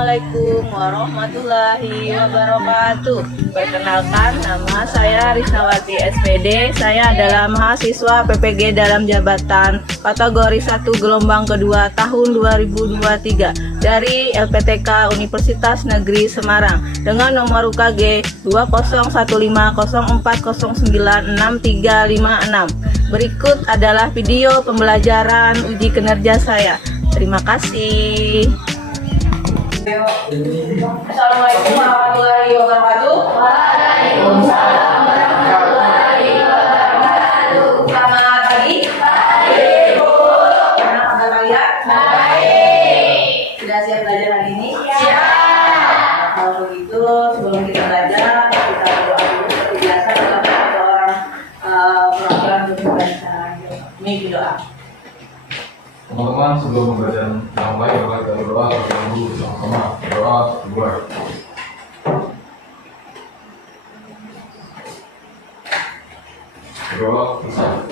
Assalamualaikum warahmatullahi wabarakatuh. Perkenalkan, nama saya Risnawati SPD. Saya adalah mahasiswa PPG dalam jabatan kategori 1 gelombang kedua tahun 2023 dari LPTK Universitas Negeri Semarang dengan nomor UKG 201504096356. Berikut adalah video pembelajaran uji kinerja saya. Terima kasih. Assalamualaikum warahmatullahi wabarakatuh. Waalaikumsalam warahmatullahi wabarakatuh. Selamat pagi. Baik, Bu. Gimana kabar kalian? Baik. Sudah siap belajar hari ini? Siap. Kalau begitu, sebelum kita belajar, kita berdoa dulu seperti biasa dalam seorang program berbahasa. Ini doa. Teman-teman, sebelum membaca yang baik, kita berdoa dulu sama-sama. Doa dua. Doa besar.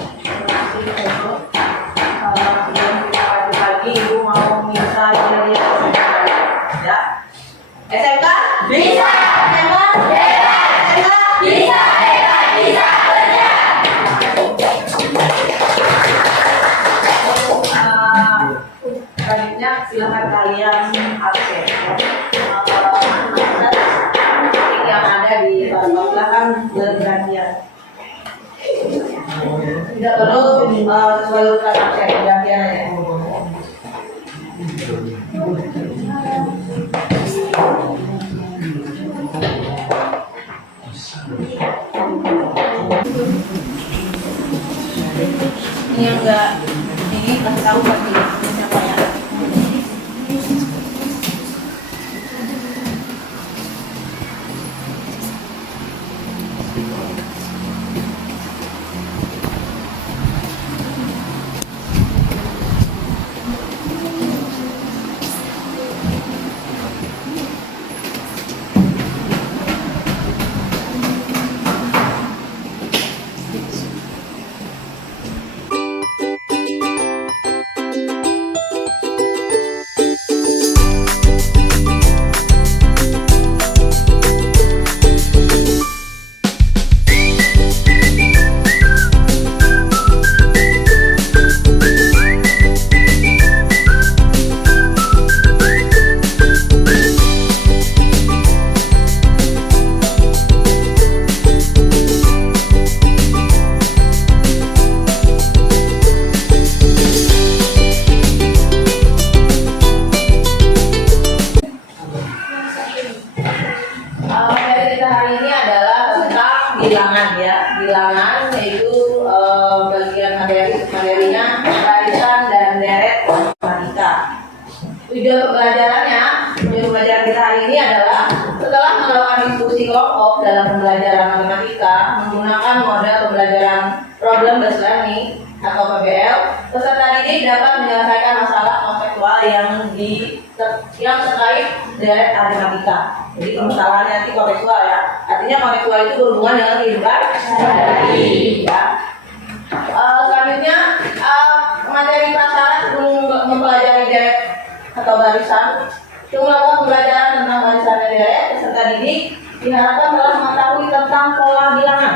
Pagi Ibu mau minta dari ya. SMK bisa, SMK bisa, bisa kerja. Selanjutnya silakan kalian absen. Yang ada di silakan bergantian. Tidak perlu sesuai urutan absen, bergantian aja. Ini yang enggak ini kasih tahu pasti siapa ya. Bilangan ya, bilangan yaitu bagian materinya barisan dan deret matematika. Tujuan pembelajaran kita hari ini adalah setelah melakukan diskusi kelompok dalam pembelajaran matematika menggunakan model pembelajaran problem based learning atau PBL, peserta didik dapat menyelesaikan masalah konseptual yang terkait deret matematika. Jadi permasalahannya nanti kontekstual ya. Artinya kontekstual itu berhubungan dengan kehidupan sehari-hari ya. Selanjutnya materi pelajaran sebelum mempelajari deret atau barisan, sebelum melakukan pembelajaran tentang barisan dan deret, peserta didik diharapkan telah mengetahui tentang pola bilangan.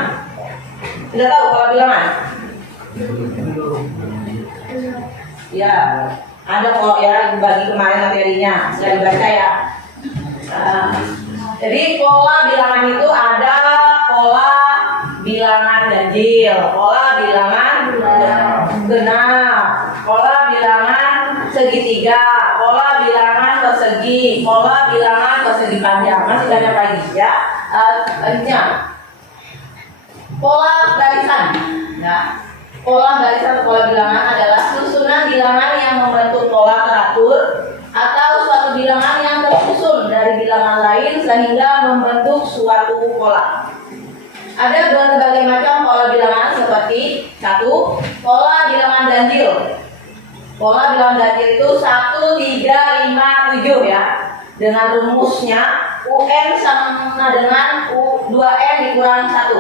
Sudah tahu pola bilangan? Ya, ada kok ya bagi kemarin materinya sudah dibaca ya. Jadi pola bilangan itu ada pola bilangan ganjil, pola bilangan genap, pola bilangan segitiga, pola bilangan persegi, pola bilangan persegi panjang. Masih banyak lagi ya. Selanjutnya pola barisan. Nah, pola barisan atau pola bilangan adalah susunan bilangan yang membentuk pola teratur atau suatu bilangan yang tersusun dari bilangan lain sehingga membentuk suatu pola. Ada berbagai macam pola bilangan seperti 1. Pola bilangan ganjil. Pola bilangan ganjil itu 1, 3, 5, 7 ya. Dengan rumusnya UN sama dengan 2N dikurang 1.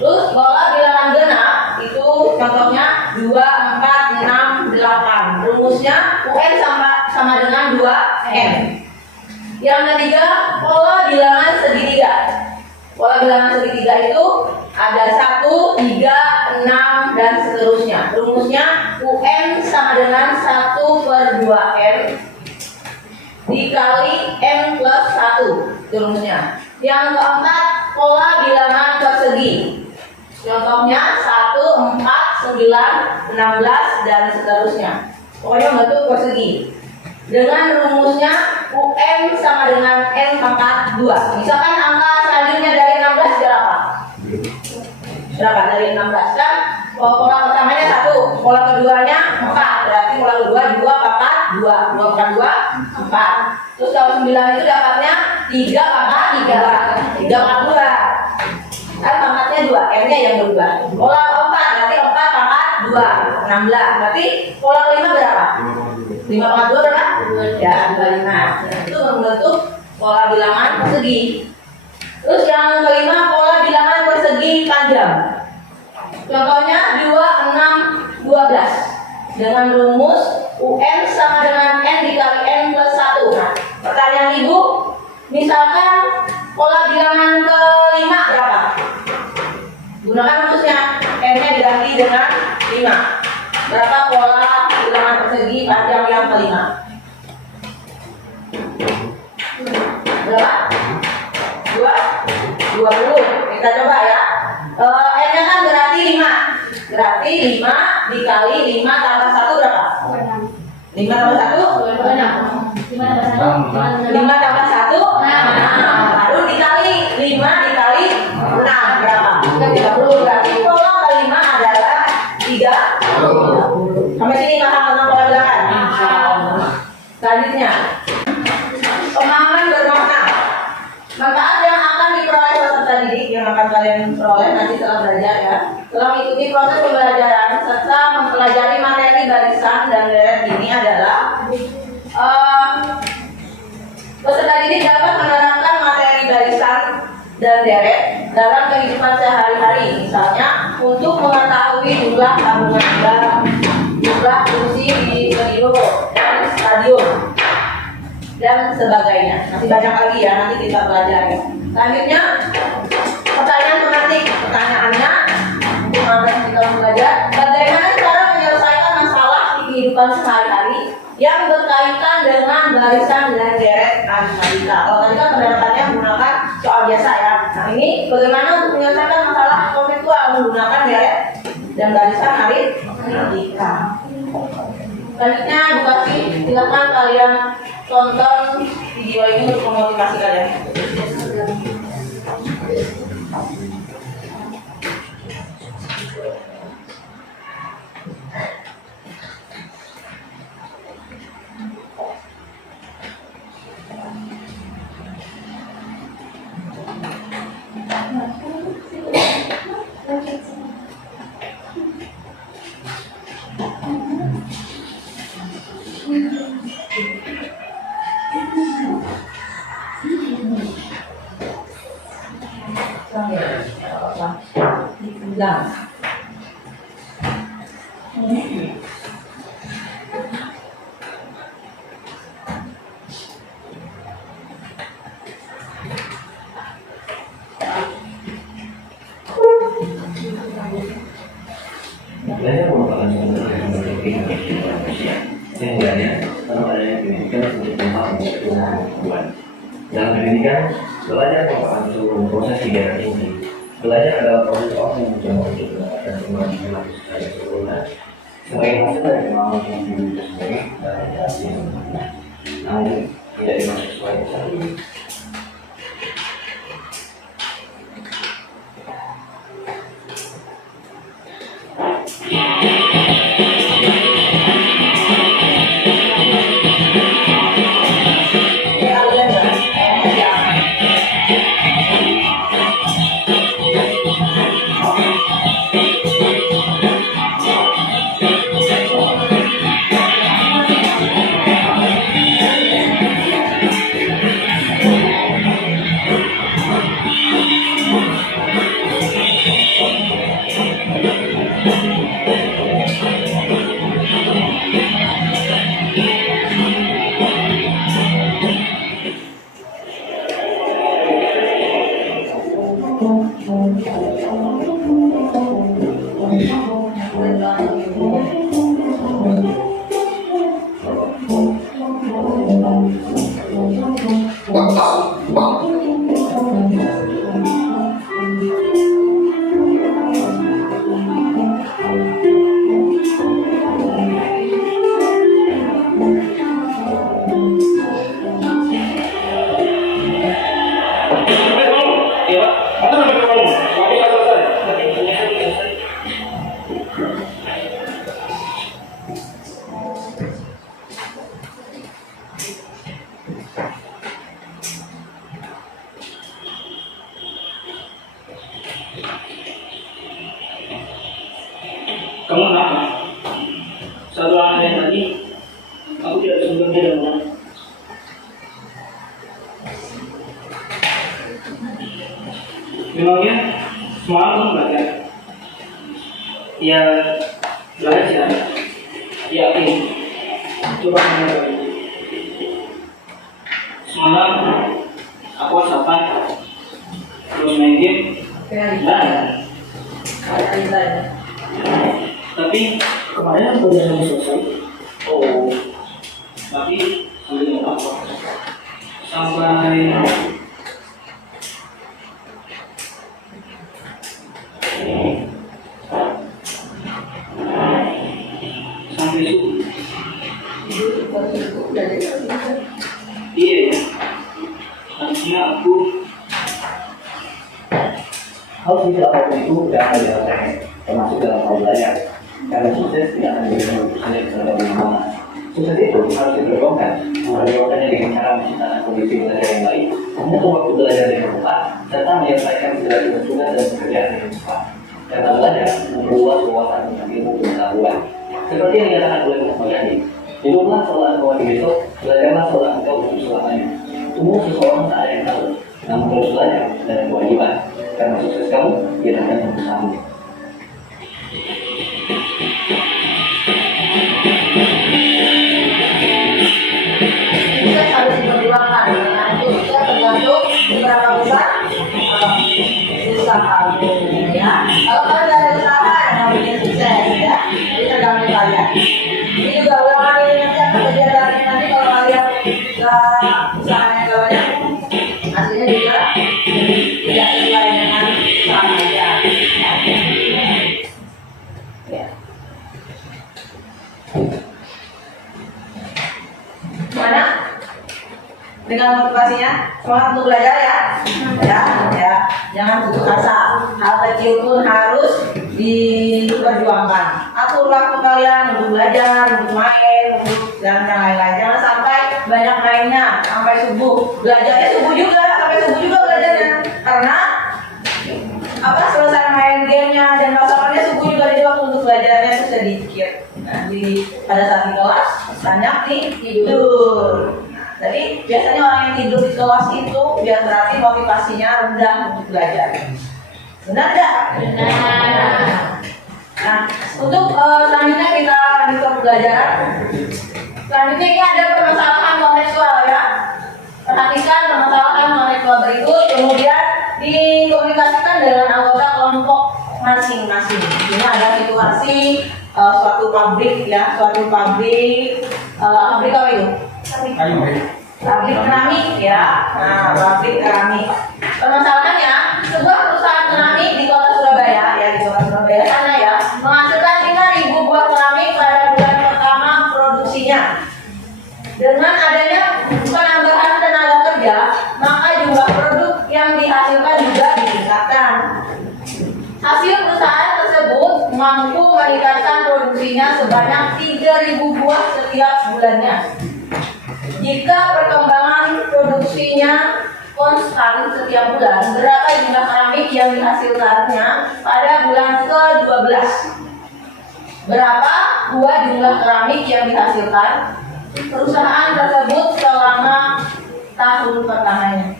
Terus pola bilangan genap itu contohnya 2, 4, 6, 8. Rumusnya UN sama dengan 2N. Yang ketiga, pola bilangan segitiga. Pola bilangan segitiga itu ada 1, 3, 6, dan seterusnya. Rumusnya UN sama dengan 1/2N dikali N plus 1. Itu rumusnya. Yang keempat, pola bilangan persegi. Contohnya 1, 4, 9, 16, dan seterusnya. Pokoknya bentuk persegi. Dengan rumusnya UN sama dengan N pangkat 2. Misalkan angka selanjutnya dari 16 berapa? Berapa dari 16? Kan pola pertamanya 1, pola keduanya 4. Berarti pola kedua 2 pangkat 2. 2 pangkat 2, 4. Terus kalau 9 itu dapatnya 3 pangkat 3. 3 pangkat 2. Kan pangkatnya 2, M-nya yang berubah. Pola keempat berarti 4 pangkat 2, 16. Berarti pola kelima berapa? 5 pangkat 2 berapa? Ya, 25. Itu membentuk pola bilangan persegi. Terus yang kelima, pola bilangan persegi panjang. Contohnya 2, 6, 12. Dengan rumus UN sama dengan N dikali N plus 1. Nah, pertanyaan ibu, misalkan pola bilangan kelima berapa? Gunakan rumusnya, N-nya diganti dengan 5. Berapa pola bilangan persegi panjang yang kelima? Berapa? 20. Kita coba ya. N-nya kan berarti 5. Berarti 5 dikali 5 tambah 1 berapa? 5 tambah 1? 5 tambah 1? Baru dikali 5 dikali 6 berapa? 30. Berarti pola kelima adalah 30. Sampai sini paham tentang pola bilangan? Selanjutnya, pemahaman bermakna. Manfaat yang akan diperoleh peserta didik yang akan kalian peroleh nanti setelah belajar ya, setelah mengikuti proses pembelajaran serta mempelajari materi barisan dan deret ini adalah peserta didik dapat menerapkan materi barisan dan deret dalam kehidupan sehari-hari, misalnya untuk mengetahui jumlah tabungan bank, jumlah kursi di penilo dan stadion dan sebagainya. Masih banyak lagi ya, nanti kita pelajari. Selanjutnya, pertanyaan pemantik. Pertanyaannya untuk anak kita belajar, bagaimana cara menyelesaikan masalah di kehidupan sehari-hari yang berkaitan dengan barisan dan deret aritmatika. Kalau tadi kan pendapatnya menggunakan soal biasa ya. Nah ini bagaimana untuk menyelesaikan masalah konseptual menggunakan deret dan barisan aritmatika. Selanjutnya edukasi, silakan kalian tonton video ini untuk memotivasi kalian. Belajar merupakan salah satu pendidikan manusia. Sehingga perlu adanya pendidikan untuk memahami pengetahuan. Dalam pendidikan, belajar merupakan sebuah proses kegiatan inti. Belajar adalah proses orang yang mencoba untuk mendapatkan kemampuan secara sempurna sebagai hasil dari kemampuan diri itu sendiri dan hasil yang benar. Namun tidak dimaksud sesuai saat ini. Kamu kenapa? Satu orang yang tadi, aku tidak bisa bekerja dengan memangnya semalam kamu belajar? Ya, belajar. Yakin. Coba mendengar. Semalam aku whatsappan, terus main game, belajar. Tapi kemarin aku udah sampai selesai. Oh, tapi sampai apa? Sampai subuh. Iya ya. Harusnya aku Harus bisa apapun itu tidak akan dirasakan, termasuk dalam hal belajar. Karena sukses tidak akan diberikan keputusan yang terhadap mana. Sukses itu harus diperjuangkan. Diperjuangkannya dengan cara menciptakan kondisi belajar yang baik, mengatur waktu belajar dengan tepat, serta menyelesaikan segala tugas dan pekerjaan dengan cepat. Karena belajar membuat wawasan tentang ilmu pengetahuan. Seperti yang dikatakan oleh Muhammad, hiduplah setelah engkau mati besok, belajarlah setelah engkau hidup selamanya. Umur seseorang tak ada yang tahu, namun terus belajar dan kewajiban. Karena sukses kamu, dia akan bersama. Sukses harus diperjuangkan. Nah, itu juga tergantung seberapa besar usaha ya. Kalau kalian tidak ada usaha, yang bikin sukses ya. Itu tergantung kalian. Ini juga ulangan ini nanti akan kejadian nanti kalau kalian usahanya gak banyak, hasilnya juga tidak sesuai dengan usaha kalian. Ya. Mana? Dengan motivasinya, semangat untuk belajar ya. Ya, jangan putus asa. Hal kecil pun harus diperjuangkan. Atur waktu kalian untuk belajar, untuk main, untuk dan yang lain-lain. Jangan sampai banyak mainnya sampai subuh. Belajarnya subuh juga, sampai subuh juga belajarnya. Karena selesai main gamenya dan masalahnya subuh juga, jadi waktu untuk belajarnya itu sedikit. Nah, jadi pada saat di kelas banyak tidur. Jadi biasanya orang yang tidur di kelas itu biar berarti motivasinya rendah untuk belajar. Benar tidak? Benar. Nah, untuk selanjutnya kita lanjut ke pembelajaran. Selanjutnya ini ada permasalahan kontekstual ya. Perhatikan permasalahan kontekstual berikut, kemudian dikomunikasikan dengan anggota kelompok masing-masing. Ini ada situasi suatu pabrik ya, pabrik apa itu? Pabrik keramik ya. Nah, pabrik keramik. Permasalahannya, sebuah perusahaan keramik di kota Surabaya ya, di kota Surabaya sana ya, menghasilkan 3.000 buah keramik pada bulan pertama produksinya. Dengan adanya penambahan tenaga kerja, maka jumlah produk yang dihasilkan juga ditingkatkan. Hasil perusahaan tersebut mampu meningkatkan produksinya sebanyak 3.000 buah setiap bulannya. Jika perkembangan produksinya konstan setiap bulan, berapa jumlah keramik yang dihasilkannya pada bulan ke-12? Berapa buah jumlah keramik yang dihasilkan perusahaan tersebut selama tahun pertamanya?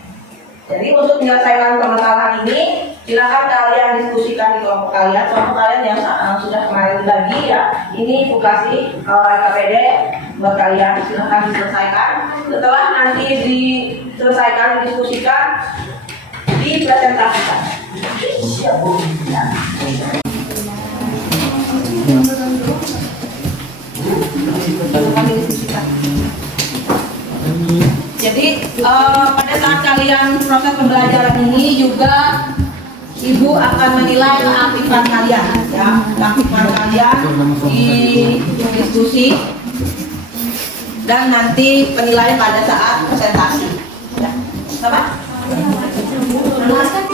Jadi untuk menyelesaikan permasalahan ini, silakan kalian diskusikan di kelompok kalian yang sudah kemarin bagi ya. Ini vokasi KPD buat kalian, silakan diselesaikan. Setelah nanti diselesaikan, didiskusikan, dipresentasikan. Siap Bu. Ya. Jadi pada saat kalian proses pembelajaran ini juga Ibu akan menilai keaktifan kalian, ya, keaktifan kalian di diskusi dan nanti penilaian pada saat presentasi. Ya. Apa? Sudah selesai semua? Sudah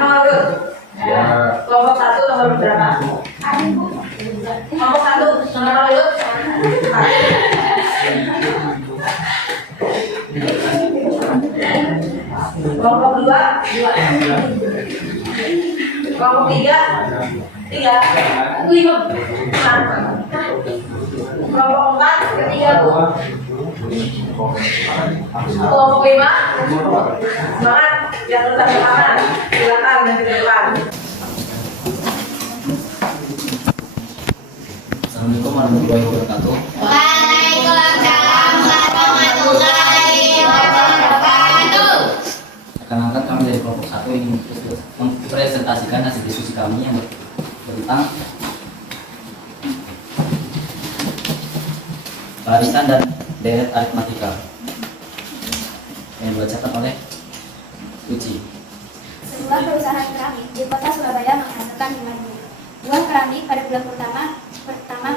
nomor Ya. kelompok 1 nomor berapa? Kelompok 1 nomor berapa? Kelompok 2 kelompok 3 5 kelompok 4 ketiga Bu. Kelompok 5 semangat yang tetap semangat, silakan dan ke depan. Assalamualaikum warahmatullahi wabarakatuh. Waalaikumsalam warahmatullahi wabarakatuh. Rekan-rekan kami dari kelompok 1 ingin mempresentasikan hasil diskusi kami yang tentang barisan dan deret aritmatika yang dibacakan oleh Uci. Sebuah perusahaan keramik di kota Surabaya menghasilkan 5.000 buah keramik pada bulan pertama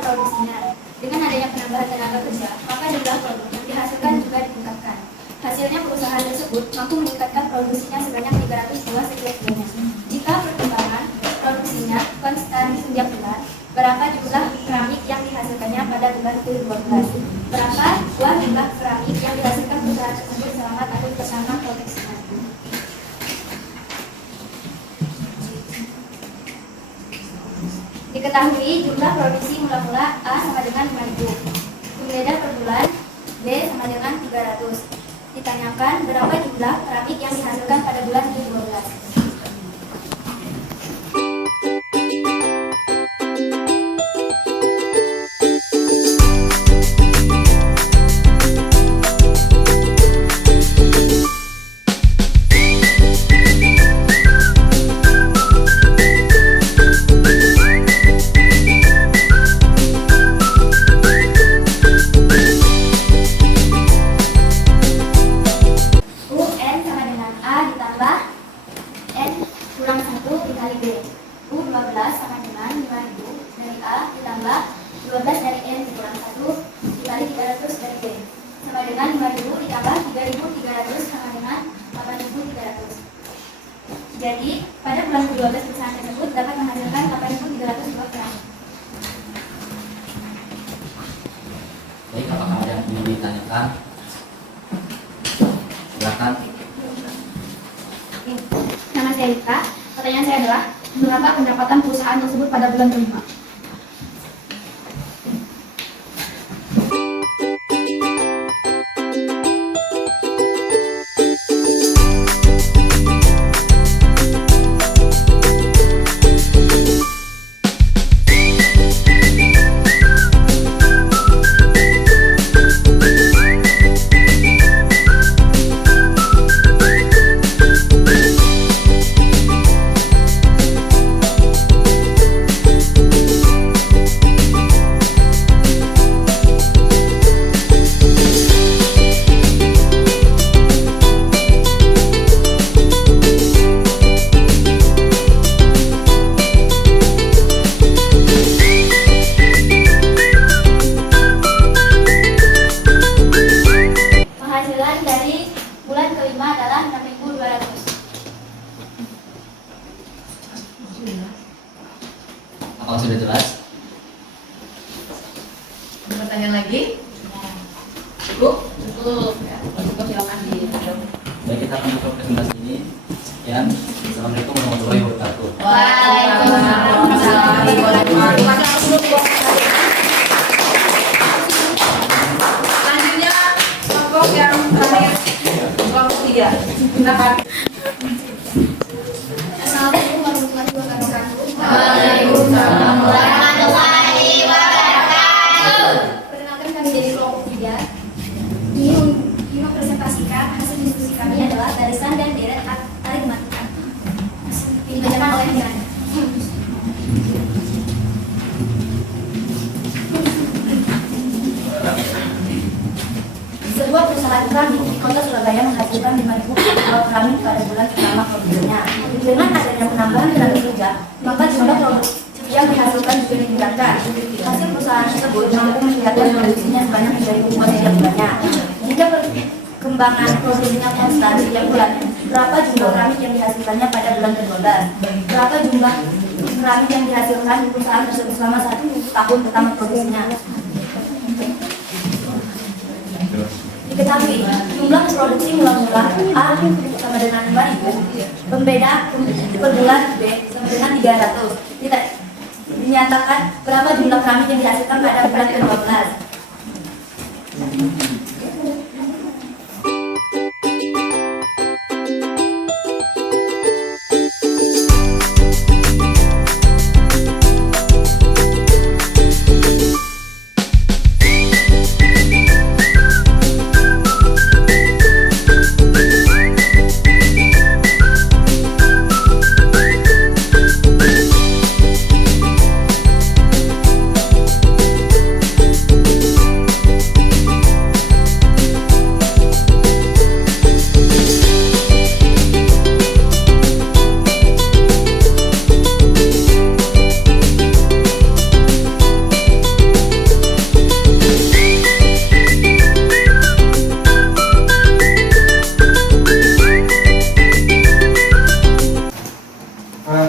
produksinya. Dengan adanya penambahan tenaga kerja, maka jumlah produk yang dihasilkan juga ditingkatkan. Hasilnya perusahaan tersebut mampu meningkatkan produksinya sebanyak 300 buah setiap bulannya. Jika perkembangan produksinya konstan setiap bulan, berapa jumlah keramik yang dihasilkannya pada bulan ke-12? Berapa buah jumlah keramik yang dihasilkan perusahaan tersebut selama tahun pertama produksinya? Diketahui jumlah produksi mula-mula A sama dengan 5.000, kemudian per bulan B sama dengan 300. Ditanyakan berapa jumlah keramik yang dihasilkan pada bulan ke-12. UN sama dengan A ditambah N kurang 1 dikali B. U12 sama dengan 5.000 dari A ditambah 12 dari N kurang 1 dikali 300 dari B. Sama dengan 5.000 ditambah 3.300 sama dengan 8.300. Jadi, pada bulan ke-12 perusahaan tersebut dapat menghasilkan 8.300 buah ditanyakan. Silakan. Nama saya Rika. Pertanyaan saya adalah, berapa pendapatan perusahaan tersebut pada bulan kelima? Penghasilan dari bulan kelima adalah 6.200. Apakah sudah jelas? Pertanyaan lagi? Cukup? Cukup. Ya, kalau cukup silakan dijawab. Baik, kita akan buka presentasi ini. Sekian. Assalamualaikum warahmatullahi wabarakatuh. Waalaikumsalam warahmatullahi wabarakatuh. Selanjutnya kelompok yang terakhir, kelompok 3. Silakan. Assalamualaikum warahmatullahi wabarakatuh. Waalaikumsalam warahmatullahi wabarakatuh. Perkenalkan, kami dari kelompok 3. Ini mempresentasikan hasil diskusi kami adalah barisan dan deret aritmatika. Dibacakan oleh Diana. Sebuah perusahaan keramik di kota Surabaya menghasilkan 5.000 kg keramik pada bulan pertama produksinya. Dengan adanya penambahan tenaga kerja, maka jumlah produk yang dihasilkan juga ditingkatkan. Hasil perusahaan tersebut mampu meningkatkan produksinya sebanyak 3.000 buah setiap bulannya. Jika perkembangan produksinya konstan setiap bulan, berapa jumlah keramik yang dihasilkannya pada bulan ke-12? Berapa jumlah keramik yang dihasilkan di perusahaan tersebut selama 1 tahun pertama produksinya? Diketahui, jumlah produksi mula-mula A sama dengan 5.000, pembeda per bulan B sama dengan 300. Tidak dinyatakan berapa jumlah keramik yang dihasilkan pada bulan ke-12.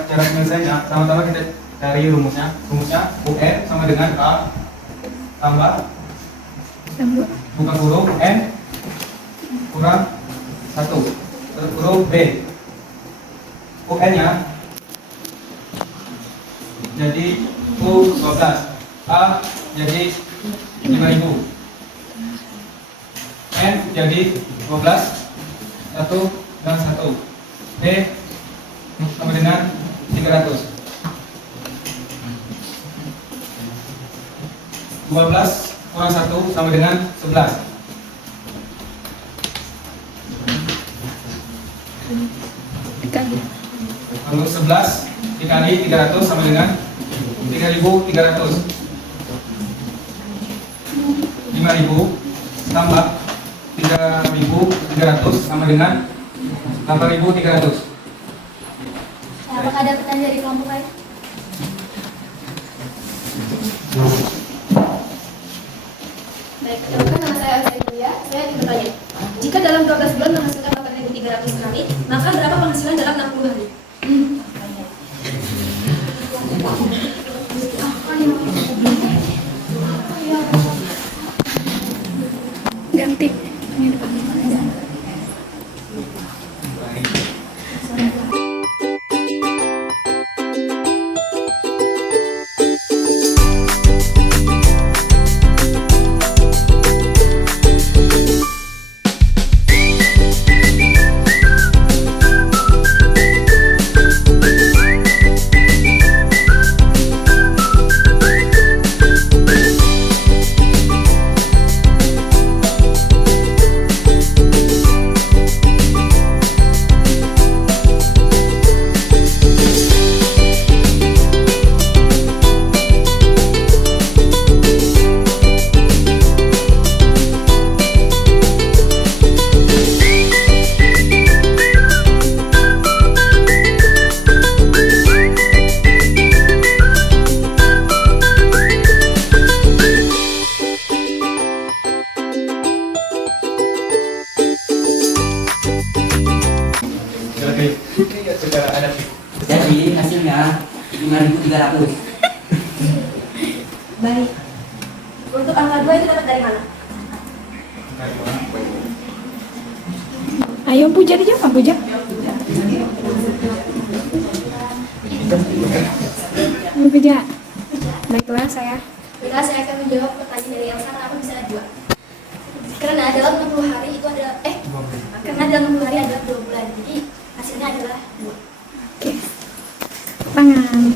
Cara penyelesaiannya, sama-sama kita cari rumusnya. Rumusnya UN sama dengan A tambah buka kurung N kurang 1 tutup kurung B. UN nya jadi U12, A jadi 5.000, N jadi 12, 1 dan 1, B sama dengan 300. 12 kurang 1 sama dengan 11. Lalu 11 dikali 300 sama dengan 3.300. 5.000 tambah 3.300 sama dengan 8.300. Apakah ada pertanyaan dari kelompok lain? Baik, perkenalkan nama saya Alisa Julia. Saya ingin bertanya, jika dalam 12 bulan menghasilkan 8.300 keramik, maka berapa penghasilan dalam 60 hari? Baik. Untuk angka 2 itu dapat dari mana? Ayo Puja dijawab, Puja. Puja. Baiklah saya. Baiklah, saya akan menjawab pertanyaan dari Elsa, kenapa bisa ada 2? Karena dalam 60 hari itu ada karena dalam 60 hari adalah 2 bulan. Jadi hasilnya adalah 2. Oke. Tangan.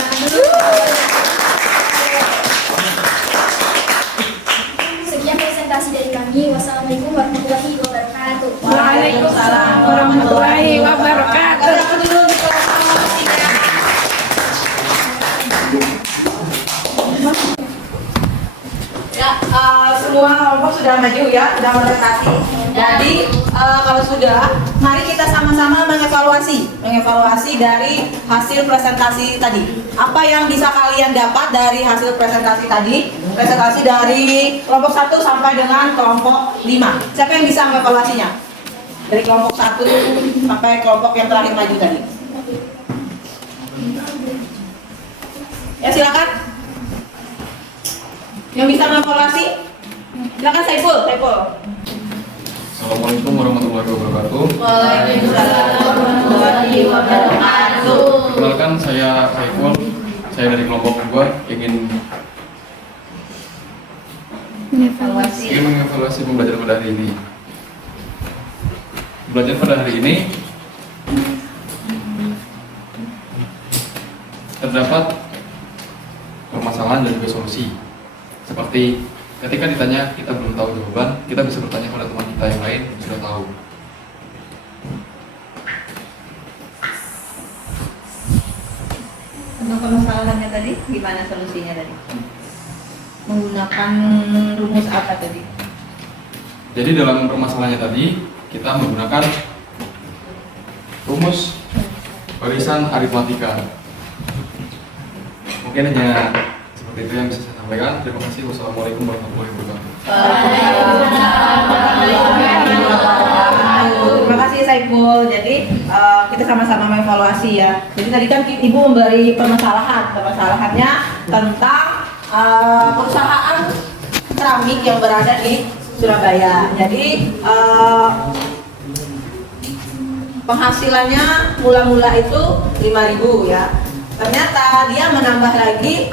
Sekian presentasi dari kami. Wassalamualaikum warahmatullahi wabarakatuh. Waalaikumsalam warahmatullahi wabarakatuh. Ya, semua kelompok sudah maju ya, sudah presentasi. Jadi kalau sudah, mari kita sama-sama mengevaluasi dari hasil presentasi tadi. Apa yang bisa kalian dapat dari hasil presentasi tadi? Presentasi dari kelompok 1 sampai dengan kelompok 5. Siapa yang bisa mengevaluasinya? Dari kelompok 1 sampai kelompok yang terakhir maju tadi. Ya, silakan. Yang bisa mengevaluasi? Silakan Saiful. Assalamualaikum warahmatullahi wabarakatuh. Waalaikumsalam warahmatullahi wabarakatuh. Perkenalkan, saya Saiful. Saya dari kelompok 2 ingin mengevaluasi pembelajaran pada hari ini. Belajar pada hari ini terdapat permasalahan dan juga solusi. Seperti ketika ditanya kita belum tahu jawaban, kita bisa bertanya pada teman kita yang lain yang sudah tahu. Untuk permasalahannya tadi, gimana solusinya tadi? Menggunakan rumus apa tadi? Jadi dalam permasalahannya tadi, kita menggunakan rumus barisan aritmatika. Mungkin hanya seperti itu yang bisa saya sampaikan. Terima kasih. Wassalamualaikum warahmatullahi wabarakatuh. Terima kasih Saiful. Jadi kita sama-sama mengevaluasi ya. Jadi tadi kan Ibu memberi permasalahannya tentang perusahaan keramik yang berada di Surabaya. Jadi penghasilannya mula-mula itu 5.000 ya. Ternyata dia menambah lagi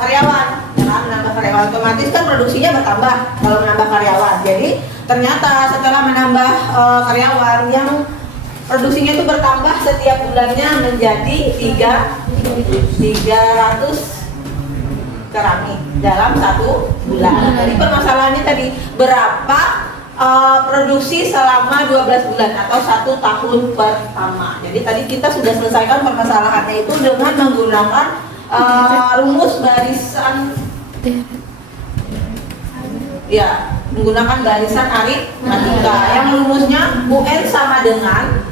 karyawan, ya kan? Menambah karyawan otomatis kan produksinya bertambah kalau menambah karyawan. Jadi ternyata setelah menambah karyawan yang produksinya itu bertambah setiap bulannya menjadi 300 keramik dalam 1 bulan. Jadi permasalahannya tadi berapa produksi selama 12 bulan atau 1 tahun pertama. Jadi tadi kita sudah selesaikan permasalahannya itu dengan menggunakan rumus barisan, ya, menggunakan barisan aritmatika yang rumusnya UN sama dengan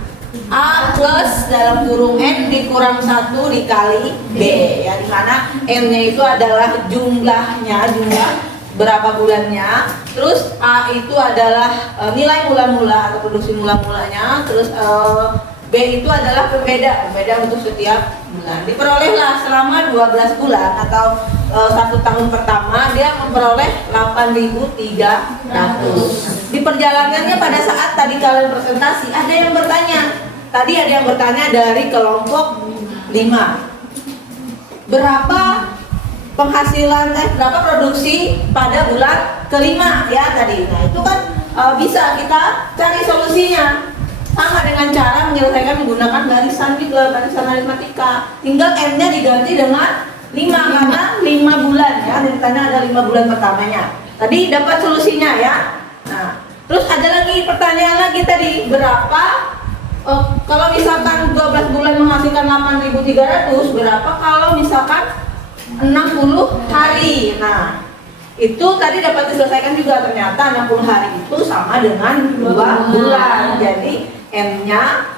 A plus dalam kurung N dikurang 1 dikali B, ya, dimana N-nya itu adalah jumlah berapa bulannya, terus A itu adalah nilai mula-mula atau produksi mula-mulanya, terus B itu adalah pembeda untuk setiap bulan. Diperolehlah selama 12 bulan atau 1 tahun pertama dia memperoleh 8.300. Di perjalanannya pada saat tadi kalian presentasi ada yang bertanya. Tadi ada yang bertanya dari kelompok 5. Berapa penghasilan berapa produksi pada bulan kelima ya tadi. Nah, itu kan bisa kita cari solusinya. Sama dengan cara menyelesaikan menggunakan barisan aritmatika. Tinggal N-nya diganti dengan 5 karena 5 bulan ya. Ditanya ada 5 bulan pertamanya. Tadi dapat solusinya ya. Nah, terus ada lagi pertanyaan lagi tadi, berapa kalau misalkan 12 bulan menghasilkan 8.300, berapa kalau misalkan 60 hari? Nah, itu tadi dapat diselesaikan juga. Ternyata 60 hari itu sama dengan 2 bulan. Jadi N-nya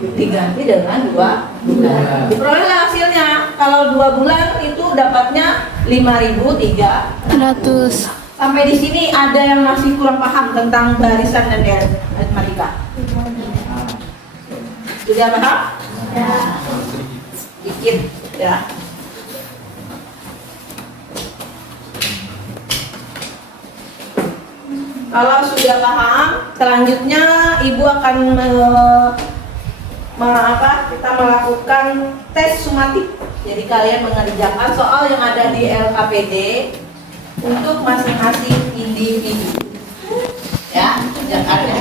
diganti dengan 2 bulan. Diperolehlah hasilnya. Kalau 2 bulan itu dapatnya 5.300. Sampai di sini ada yang masih kurang paham tentang barisan dan aritmatika? Sudah paham? Ya. Dikit ya. Kalau sudah paham, selanjutnya Ibu akan kita melakukan tes sumatif. Jadi kalian mengerjakan soal yang ada di LKPD untuk masing-masing individu. Ya, kerjakan ya.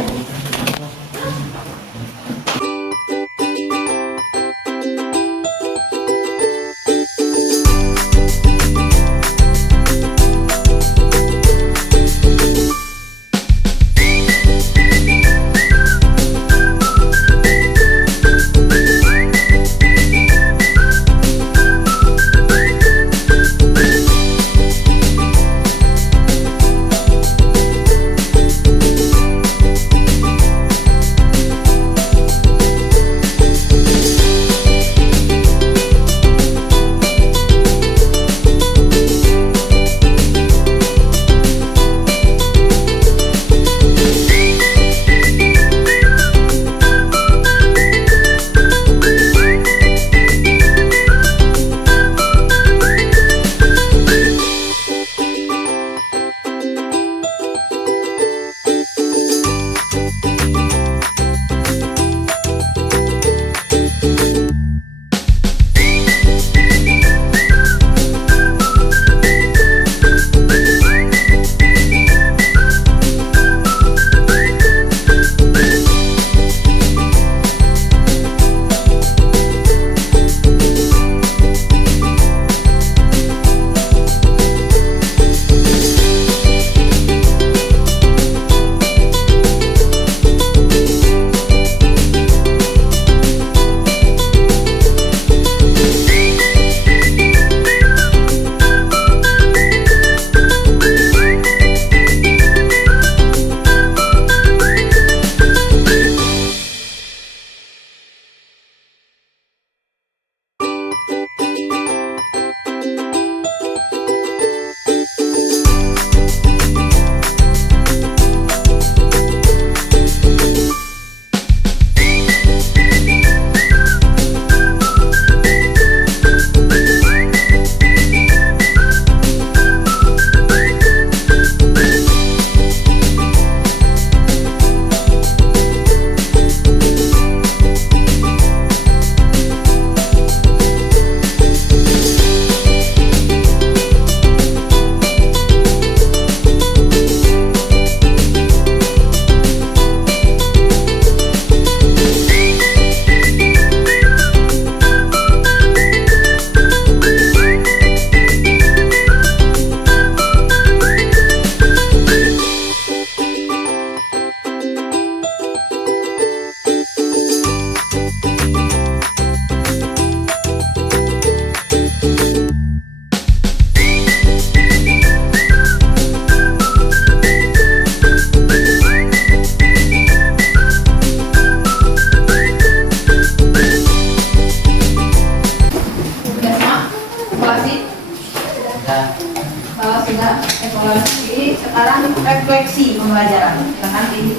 Sekarang refleksi pembelajaran. Nanti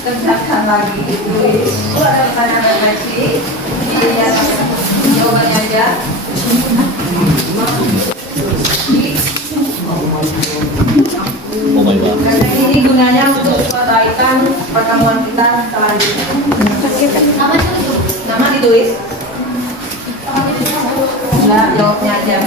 kerjakan lagi. Tulis. Ada pertanyaan refleksi. Dilihat jawabannya aja. Karena ini gunanya untuk perbaikan pertemuan kita selanjutnya. Nama ditulis. Enggak, jawabnya aja.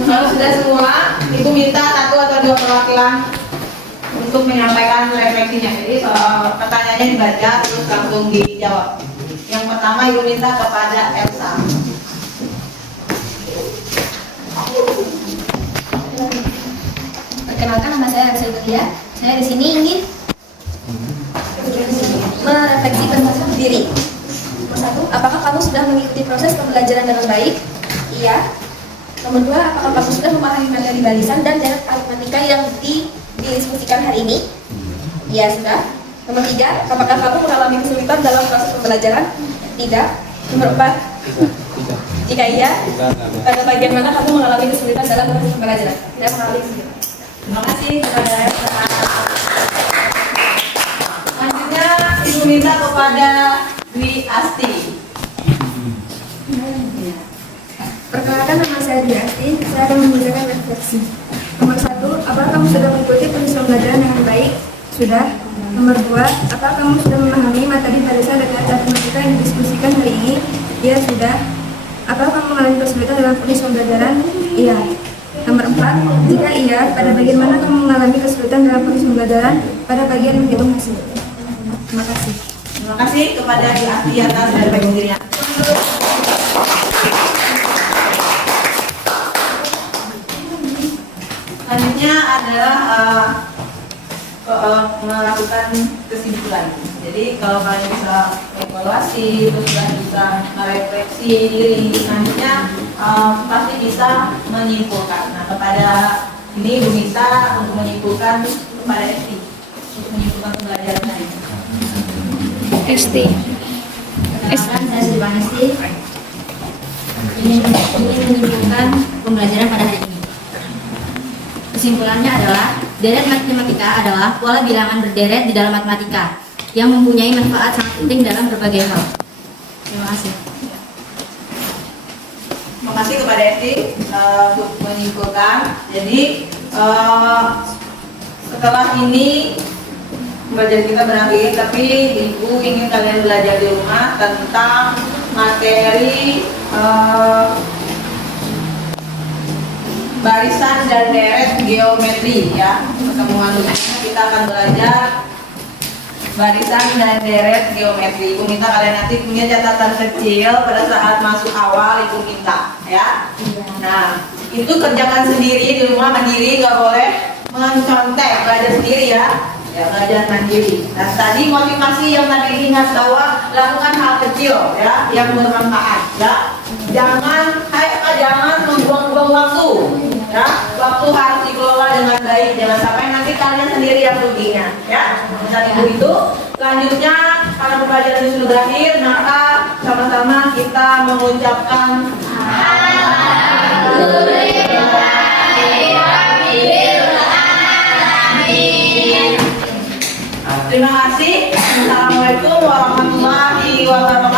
Kalau sudah semua, Ibu minta satu atau dua perwakilan untuk menyampaikan refleksinya. Jadi soal pertanyaannya dibaca terus langsung dijawab. Yang pertama Ibu minta kepada Elsa. Perkenalkan, nama saya Elsa Yulia. Saya di sini ingin merefleksikan diri. Nomor 1, apakah kamu sudah mengikuti proses pembelajaran dengan baik? Iya. Nomor 2, apakah kamu sudah memahami materi balisan dan deret aritmatika yang didiskusikan hari ini? Iya, sudah. Nomor 3, apakah kamu mengalami kesulitan dalam proses pembelajaran? Tidak. Nomor 4, Jika iya, pada bagian mana kamu mengalami kesulitan dalam proses pembelajaran? Tidak mengalami kesulitan. Terima kasih kepada Elsa. Selanjutnya Ibu minta kepada Dwi Asti. Perkenalkan, nama saya Dwi Asti. Saya akan membacakan refleksi. Nomor 1, apakah kamu sudah mengikuti proses pembelajaran dengan baik? Sudah. Nomor 2, apakah kamu sudah memahami materi barisan dan matematika yang didiskusikan hari ini? Iya, sudah. Apakah kamu mengalami kesulitan dalam proses pembelajaran? Iya. Nomor 4, jika iya, pada bagian mana kamu mengalami kesulitan dalam proses pembelajaran? Pada bagian menghitung hasil. Terima kasih. Terima kasih kepada Dwi Asti atas dari pendirinya. Selanjutnya adalah melakukan kesimpulan. Jadi kalau kalian bisa evaluasi, terus kalian bisa merefleksi diri, selanjutnya pasti bisa menyimpulkan. Nah, kepada ini Ibu minta untuk menyimpulkan kepada Esti, untuk menyimpulkan pembelajaran hari ini. Perkenalkan, saya Sri Esti. Ingin menyimpulkan pembelajaran pada hari ini. Kesimpulannya adalah, deret matematika adalah pola bilangan berderet di dalam matematika yang mempunyai manfaat sangat penting dalam berbagai hal. Terima kasih. Terima kasih kepada Esti untuk menyimpulkan. Jadi setelah ini pembelajaran kita berakhir, tapi Ibu ingin kalian belajar di rumah tentang materi barisan dan deret geometri ya. Pertemuan berikutnya kita akan belajar barisan dan deret geometri. Ibu minta kalian nanti punya catatan kecil pada saat masuk awal, Ibu minta ya. Nah, itu kerjakan sendiri di rumah mandiri, nggak boleh mencontek, belajar sendiri ya. Ya, belajar mandiri. Nah, tadi motivasi yang tadi ingat bahwa lakukan hal kecil ya yang bermanfaat ya. Jangan membuang-buang waktu ya. Waktu harus dikelola dengan baik, jangan sampai nanti kalian sendiri yang ruginya ya. Dan Ibu itu selanjutnya karena pembelajaran ini sudah berakhir, maka sama-sama kita mengucapkan Terima kasih. Assalamualaikum warahmatullahi wabarakatuh.